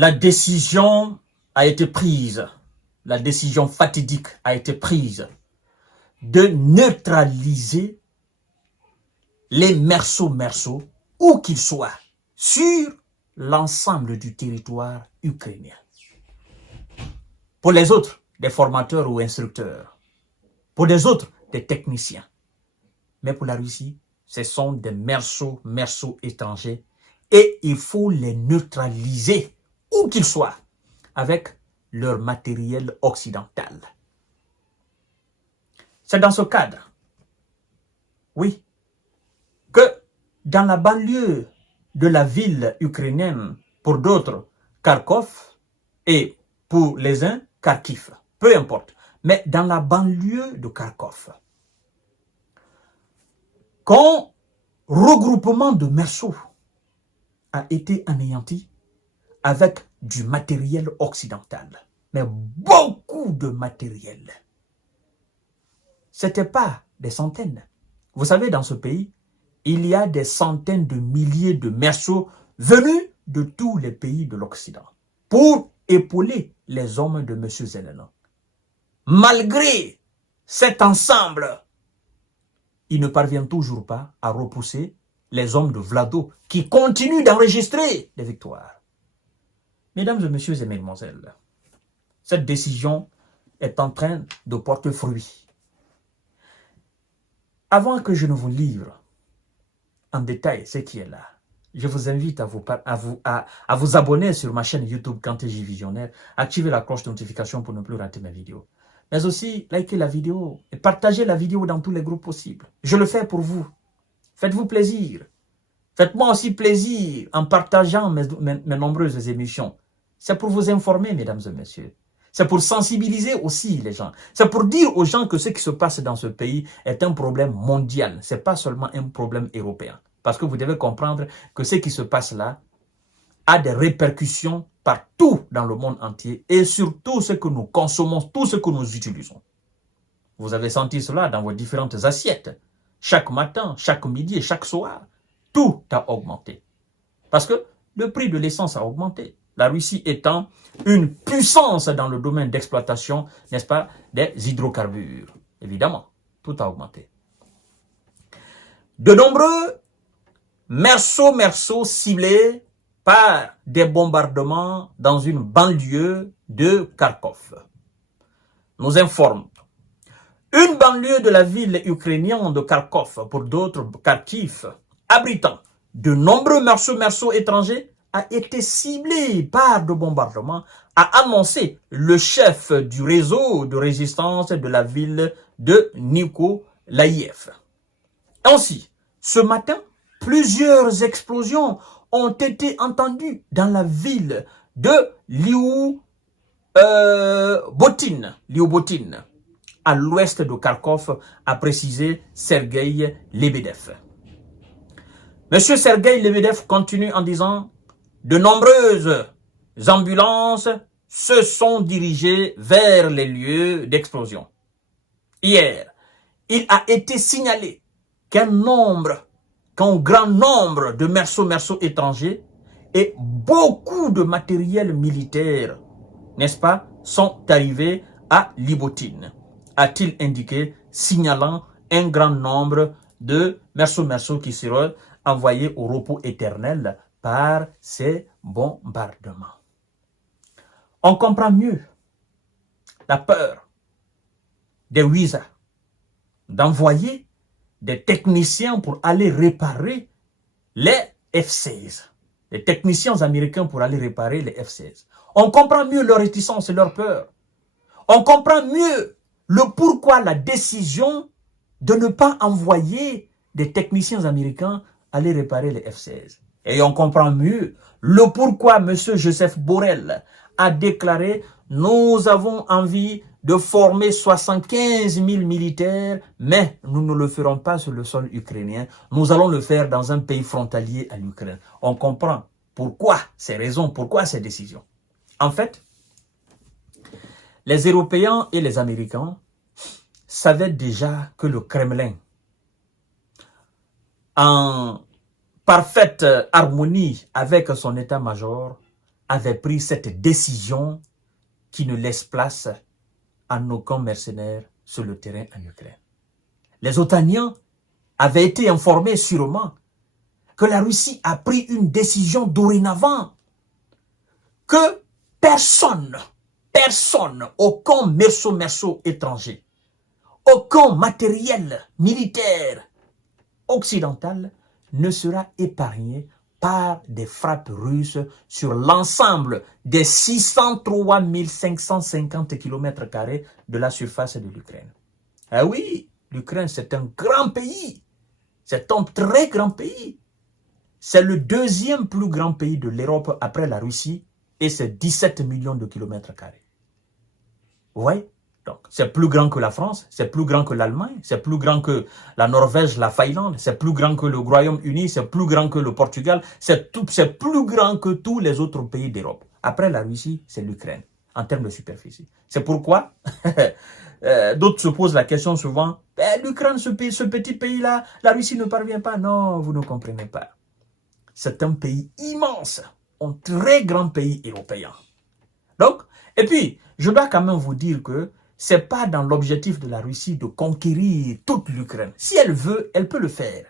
La décision a été prise, la décision fatidique a été prise de neutraliser les merceaux, où qu'ils soient, sur l'ensemble du territoire ukrainien. Pour les autres, des formateurs ou instructeurs. Pour les autres, des techniciens. Mais pour la Russie, ce sont des merceaux étrangers et il faut les neutraliser, où qu'ils soient, avec leur matériel occidental. C'est dans ce cadre, oui, que dans la banlieue de la ville ukrainienne, pour d'autres, Kharkov, et pour les uns, Kharkiv, peu importe, mais dans la banlieue de Kharkov, quand regroupement de merceaux a été anéanti avec du matériel occidental, mais beaucoup de matériel. Ce n'était pas des centaines. Vous savez, dans ce pays, il y a des centaines de milliers de merceaux venus de tous les pays de l'Occident pour épauler les hommes de M. Zelensky. Malgré cet ensemble, il ne parvient toujours pas à repousser les hommes de Vlado qui continuent d'enregistrer des victoires. Mesdames et messieurs et mesdemoiselles, cette décision est en train de porter fruit. Avant que je ne vous livre en détail ce qui est là, je vous invite à vous abonner sur ma chaîne YouTube Kanté-J Visionnaire, activer la cloche de notification pour ne plus rater mes vidéos. Mais aussi, likez la vidéo et partagez la vidéo dans tous les groupes possibles. Je le fais pour vous. Faites-vous plaisir. Faites-moi aussi plaisir en partageant mes nombreuses émissions. C'est pour vous informer, mesdames et messieurs. C'est pour sensibiliser aussi les gens. C'est pour dire aux gens que ce qui se passe dans ce pays est un problème mondial. Ce n'est pas seulement un problème européen. Parce que vous devez comprendre que ce qui se passe là a des répercussions partout dans le monde entier et sur tout ce que nous consommons, tout ce que nous utilisons. Vous avez senti cela dans vos différentes assiettes. Chaque matin, chaque midi et chaque soir, tout a augmenté. Parce que le prix de l'essence a augmenté. La Russie étant une puissance dans le domaine d'exploitation, n'est-ce pas, des hydrocarbures. Évidemment, tout a augmenté. De nombreux merceaux ciblés par des bombardements dans une banlieue de Kharkov nous informe. Une banlieue de la ville ukrainienne de Kharkov, pour d'autres Kharkiv, abritant de nombreux merceaux étrangers, a été ciblée par de bombardements, a annoncé le chef du réseau de résistance de la ville de Nikolaïev. Ainsi, ce matin, plusieurs explosions ont été entendues dans la ville de Lyubotin, à l'ouest de Kharkov, a précisé Sergueï Lebedev. Monsieur Sergueï Lebedev continue en disant « De nombreuses ambulances se sont dirigées vers les lieux d'explosion. Hier, il a été signalé qu'un grand nombre de merceaux étrangers et beaucoup de matériel militaire, n'est-ce pas, sont arrivés à Lyubotin, a-t-il indiqué, signalant un grand nombre de merceaux qui seront envoyés au repos éternel par ces bombardements. On comprend mieux la peur des Wizards d'envoyer des techniciens pour aller réparer les F-16. Les techniciens américains pour aller réparer les F-16. On comprend mieux leur réticence et leur peur. On comprend mieux le pourquoi la décision de ne pas envoyer des techniciens américains aller réparer les F-16. Et on comprend mieux le pourquoi M. Joseph Borrell a déclaré « Nous avons envie de former 75 000 militaires, mais nous ne le ferons pas sur le sol ukrainien. Nous allons le faire dans un pays frontalier à l'Ukraine. » On comprend pourquoi ces raisons, pourquoi ces décisions. En fait, les Européens et les Américains savaient déjà que le Kremlin, en parfaite harmonie avec son état-major, avait pris cette décision qui ne laisse place à aucun mercenaire sur le terrain en Ukraine. Les OTANiens avaient été informés sûrement que la Russie a pris une décision dorénavant que personne, aucun merceau étranger, aucun matériel militaire occidental ne sera épargné par des frappes russes sur l'ensemble des 603 550 km² de la surface de l'Ukraine. Ah oui, l'Ukraine, c'est un grand pays. C'est un très grand pays. C'est le deuxième plus grand pays de l'Europe après la Russie et c'est 17 millions de km². Vous voyez? Donc, c'est plus grand que la France, c'est plus grand que l'Allemagne, c'est plus grand que la Norvège, la Finlande, c'est plus grand que le Royaume-Uni, c'est plus grand que le Portugal, c'est plus grand que tous les autres pays d'Europe. Après la Russie, c'est l'Ukraine, en termes de superficie. C'est pourquoi d'autres se posent la question souvent, l'Ukraine, ce petit pays-là, la Russie ne parvient pas. Non, vous ne comprenez pas. C'est un pays immense, un très grand pays européen. Donc, et puis, je dois quand même vous dire que ce n'est pas dans l'objectif de la Russie de conquérir toute l'Ukraine. Si elle veut, elle peut le faire.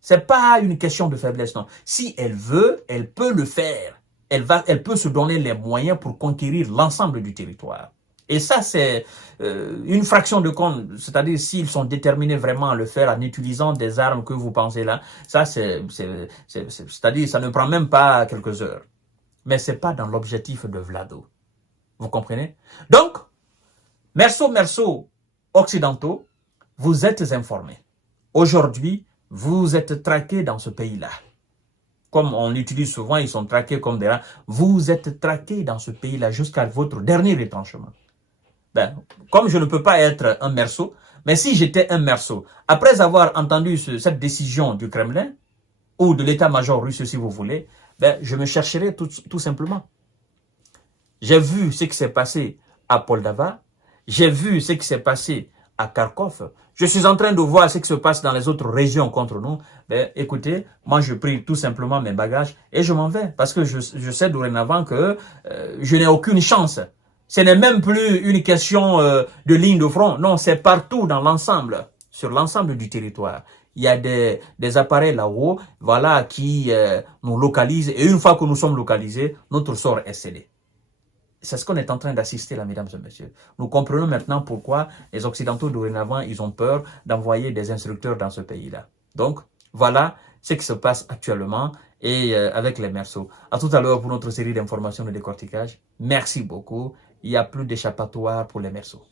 Ce n'est pas une question de faiblesse, non. Si elle veut, elle peut le faire. Elle peut se donner les moyens pour conquérir l'ensemble du territoire. Et ça, c'est une fraction de compte. C'est-à-dire, s'ils sont déterminés vraiment à le faire en utilisant des armes que vous pensez là, ça, c'est-à-dire, ça ne prend même pas quelques heures. Mais ce n'est pas dans l'objectif de Vlado. Vous comprenez? Donc, merceaux occidentaux, vous êtes informés. Aujourd'hui, vous êtes traqués dans ce pays-là. Comme on l'utilise souvent, ils sont traqués comme des rats. Vous êtes traqués dans ce pays-là jusqu'à votre dernier retranchement. Ben, comme je ne peux pas être un merceau, mais si j'étais un merceau, après avoir entendu cette décision du Kremlin, ou de l'état-major russe si vous voulez, ben, je me chercherais tout simplement. J'ai vu ce qui s'est passé à Poldava, j'ai vu ce qui s'est passé à Kharkov, je suis en train de voir ce qui se passe dans les autres régions contre nous. Ben, écoutez, moi je prie tout simplement mes bagages et je m'en vais parce que je sais dorénavant que je n'ai aucune chance. Ce n'est même plus une question de ligne de front, non, c'est partout dans l'ensemble, sur l'ensemble du territoire. Il y a des appareils là-haut, voilà, qui nous localisent et une fois que nous sommes localisés, notre sort est scellé. C'est ce qu'on est en train d'assister là, mesdames et messieurs. Nous comprenons maintenant pourquoi les Occidentaux dorénavant, ils ont peur d'envoyer des instructeurs dans ce pays-là. Donc, voilà ce qui se passe actuellement et avec les merceaux. À tout à l'heure pour notre série d'informations de décortiquage. Merci beaucoup. Il n'y a plus d'échappatoire pour les merceaux.